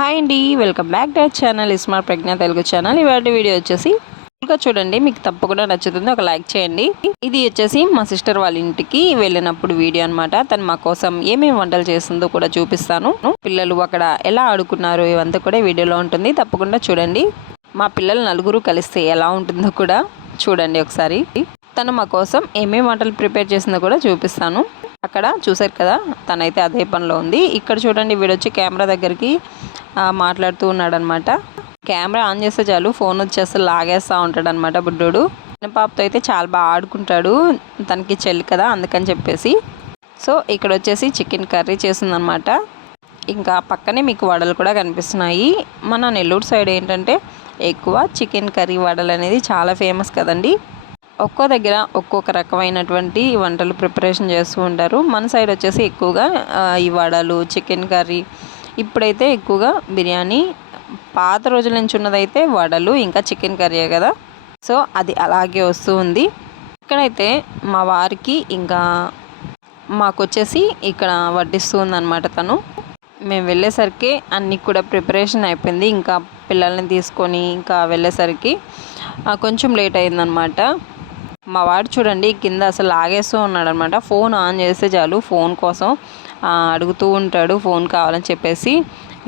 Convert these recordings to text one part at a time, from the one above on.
Hi అండి, welcome back to our channel smart Pragna Telugu channel. ఇవాళ video వచ్చేసి ఇంకా చూడండి, మీకు తప్పకుండా నచ్చుతుంది, ఒక లైక్ చేయండి. ఇది వచ్చేసి మా సిస్టర్ వాళ్ళ ఇంటికి వెళ్ళినప్పుడు వీడియో అనమాట. తను మా కోసం ఏమేమి వంటలు చేస్తుందో కూడా చూపిస్తాను. పిల్లలు అక్కడ ఎలా ఆడుకున్నారు ఇవంతా కూడా వీడియోలో ఉంటుంది, తప్పకుండా చూడండి. మా పిల్లలు నలుగురు కలిస్తే ఎలా ఉంటుందో కూడా చూడండి ఒకసారి. తను మా కోసం ఏమేమి వంటలు ప్రిపేర్ చేసిందో కూడా చూపిస్తాను. అక్కడ చూసారు కదా, తనైతే అదే పనిలో ఉంది. ఇక్కడ చూడండి, వీడొచ్చి కెమెరా దగ్గరికి మాట్లాడుతూ ఉన్నాడనమాట. కెమెరా ఆన్ చేస్తే చాలు ఫోన్ వచ్చేస్తే లాగేస్తూ ఉంటాడు అనమాట బుడ్డోడు. చిన్న పాపతో అయితే చాలా బాగా ఆడుకుంటాడు, తనకి చెల్లి కదా అందుకని చెప్పేసి. సో ఇక్కడ వచ్చేసి చికెన్ కర్రీ చేస్తుందనమాట. ఇంకా పక్కనే మీకు వడలు కూడా కనిపిస్తున్నాయి. మన నెల్లూరు సైడ్ ఏంటంటే ఎక్కువ చికెన్ కర్రీ వడలు అనేది చాలా ఫేమస్ కదండి. ఒక్కో దగ్గర ఒక్కొక్క రకమైనటువంటి వంటలు ప్రిపరేషన్ చేస్తూ ఉంటారు. మన సైడ్ వచ్చేసి ఎక్కువగా ఈ వడలు, చికెన్ కర్రీ, ఇప్పుడైతే ఎక్కువగా బిర్యానీ, పాత రోజుల నుంచి ఉన్నదైతే వడలు ఇంకా చికెన్ కర్రీ కదా. సో అది అలాగే వస్తూ ఉంది. ఇక్కడైతే మా వారికి ఇంకా మాకు వచ్చేసి ఇక్కడ వడ్డిస్తూ ఉందన్నమాట తను. మేము వెళ్ళేసరికి అన్నీ కూడా ప్రిపరేషన్ అయిపోయింది. ఇంకా పిల్లల్ని తీసుకొని ఇంకా వెళ్ళేసరికి కొంచెం లేట్ అయిందనమాట. మా వాడు చూడండి కింద అసలు లాగేస్తూ ఉన్నాడు అనమాట. ఫోన్ ఆన్ చేస్తే చాలు ఫోన్ కోసం అడుగుతూ ఉంటాడు, ఫోన్ కావాలని చెప్పేసి.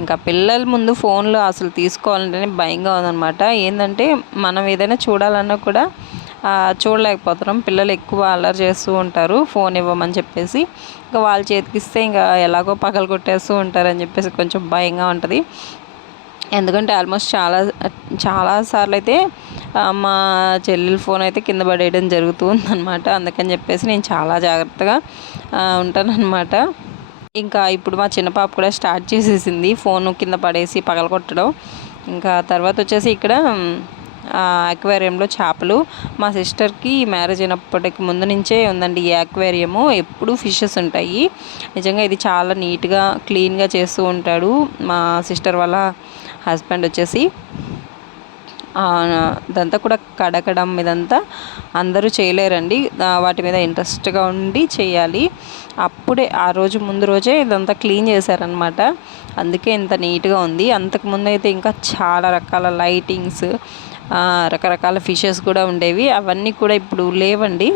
ఇంకా పిల్లల ముందు ఫోన్లో అసలు తీసుకోవాలంటేనే భయంగా ఉందన్నమాట. ఏంటంటే మనం ఏదైనా చూడాలన్నా కూడా చూడలేకపోతున్నాం. పిల్లలు ఎక్కువ అల్లరి చేస్తూ ఉంటారు ఫోన్ ఇవ్వమని చెప్పేసి. ఇంకా వాళ్ళ చేతికిస్తే ఇంకా ఎలాగో పగలు కొట్టేస్తూ ఉంటారని చెప్పేసి కొంచెం భయంగా ఉంటుంది. ఎందుకంటే ఆల్మోస్ట్ చాలాసార్లు అయితే మా చెల్లెల ఫోన్ అయితే కింద పడేయడం జరుగుతుందన్నమాట. అందుకని చెప్పేసి నేను చాలా జాగ్రత్తగా ఉంటానన్నమాట. ఇంకా ఇప్పుడు మా చిన్న పాప కూడా స్టార్ట్ చేసేసింది ఫోన్ కింద పడేసి పగలగొట్టడం. ఇంకా తర్వాత వచ్చేసి ఇక్కడ అక్వేరియంలో చేపలు, మా సిస్టర్కి మ్యారేజ్ అయినప్పటికి ముందు నుంచే ఉందండి ఈ అక్వేరియము. ఎప్పుడూ ఫిషెస్ ఉంటాయి. నిజంగా ఇది చాలా నీట్గా క్లీన్గా చేస్తూ ఉంటాడు మా సిస్టర్ వాళ్ళ హస్బెండ్ వచ్చేసి. ఇదంతా కూడా కడగడం ఇదంతా అందరూ చేయలేరండి, వాటి మీద ఇంట్రెస్ట్గా ఉండి చేయాలి. అప్పుడే ఆ రోజు ముందు రోజే ఇదంతా క్లీన్ చేశారనమాట. అందుకే ఇంత నీట్గా ఉంది. అంతకుముందు అయితే ఇంకా చాలా రకాల లైటింగ్స్, రకరకాల ఫిషెస్ కూడా ఉండేవి. అవన్నీ కూడా ఇప్పుడు లేవండి.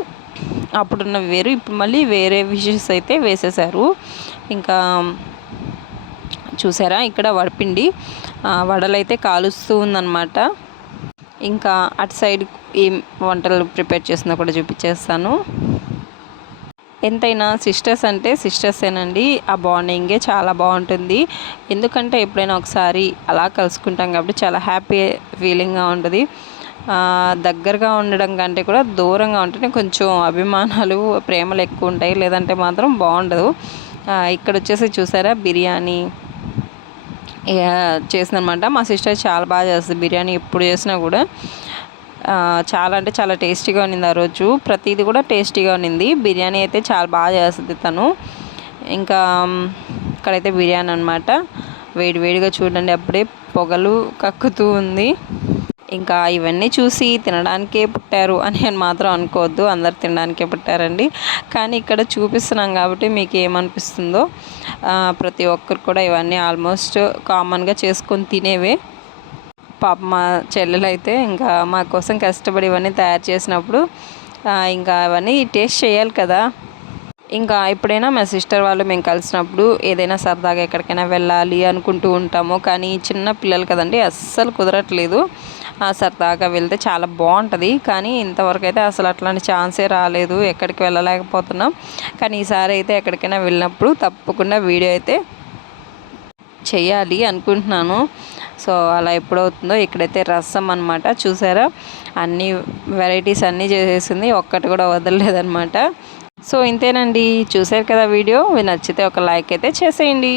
అప్పుడున్నవి వేరు, ఇప్పుడు మళ్ళీ వేరే ఫిషెస్ అయితే వేసేసారు. ఇంకా చూసారా ఇక్కడ వడపిండి వడలైతే కాలుస్తూ ఉందన్నమాట. ఇంకా అటు సైడ్ ఏం వంటలు ప్రిపేర్ చేసినా కూడా చూపించేస్తాను. ఎంతైనా సిస్టర్స్ అంటే సిస్టర్సేనండి, ఆ బాండింగే చాలా బాగుంటుంది. ఎందుకంటే ఎప్పుడైనా ఒకసారి అలా కలుసుకుంటాం కాబట్టి చాలా హ్యాపీ ఫీలింగ్గా ఉంటుంది. దగ్గరగా ఉండడం కంటే కూడా దూరంగా ఉంటేనే కొంచెం అభిమానాలు, ప్రేమలు ఎక్కువ ఉంటాయి, లేదంటే మాత్రం బాగుండదు. ఇక్కడ వచ్చేసి చూసారా బిర్యానీ చేసిందనమాట. మా సిస్టర్ చాలా బాగా చేస్తుంది బిర్యానీ, ఎప్పుడు చేసినా కూడా చాలా అంటే చాలా టేస్టీగా ఉన్నింది. ఆ రోజు ప్రతిదీ కూడా టేస్టీగా ఉన్నింది. బిర్యానీ అయితే చాలా బాగా చేస్తుంది తను. ఇంకా ఇక్కడైతే బిర్యానీ అనమాట, వేడి వేడిగా చూడండి అప్పుడే పొగలు కక్కుతూ ఉంది. ఇంకా ఇవన్నీ చూసి తినడానికే పుట్టారు అని మాత్రం అనుకోవద్దు, అందరు తినడానికే పుట్టారండి. కానీ ఇక్కడ చూపిస్తున్నాం కాబట్టి మీకు ఏమనిపిస్తుందో, ప్రతి ఒక్కరు కూడా ఇవన్నీ ఆల్మోస్ట్ కామన్గా చేసుకొని తినేవే. పాప మా చెల్లెలు అయితే ఇంకా మా కోసం కష్టపడి ఇవన్నీ తయారు చేసినప్పుడు ఇంకా అవన్నీ టేస్ట్ చేయాలి కదా. ఇంకా ఎప్పుడైనా మా సిస్టర్ వాళ్ళు మేము కలిసినప్పుడు ఏదైనా సరదాగా ఎక్కడికైనా వెళ్ళాలి అనుకుంటూ ఉంటాము. కానీ చిన్న పిల్లలు కదండి, అస్సలు కుదరట్లేదు. సరదాగా వెళ్తే చాలా బాగుంటుంది, కానీ ఇంతవరకు అయితే అసలు అట్లాంటి ఛాన్సే రాలేదు, ఎక్కడికి వెళ్ళలేకపోతున్నాం. కానీ ఈసారి అయితే ఎక్కడికైనా వెళ్ళినప్పుడు తప్పకుండా వీడియో అయితే చేయాలి అనుకుంటున్నాను. సో అలా ఎప్పుడవుతుందో. ఇక్కడైతే రసం అనమాట, చూసారా అన్ని వెరైటీస్ అన్నీ చేసేసింది, ఒక్కటి కూడా వదలలేదన్నమాట. సో ఇంతేనండి, చూసారు కదా వీడియో. నచ్చితే ఒక లైక్ అయితే చేసేయండి.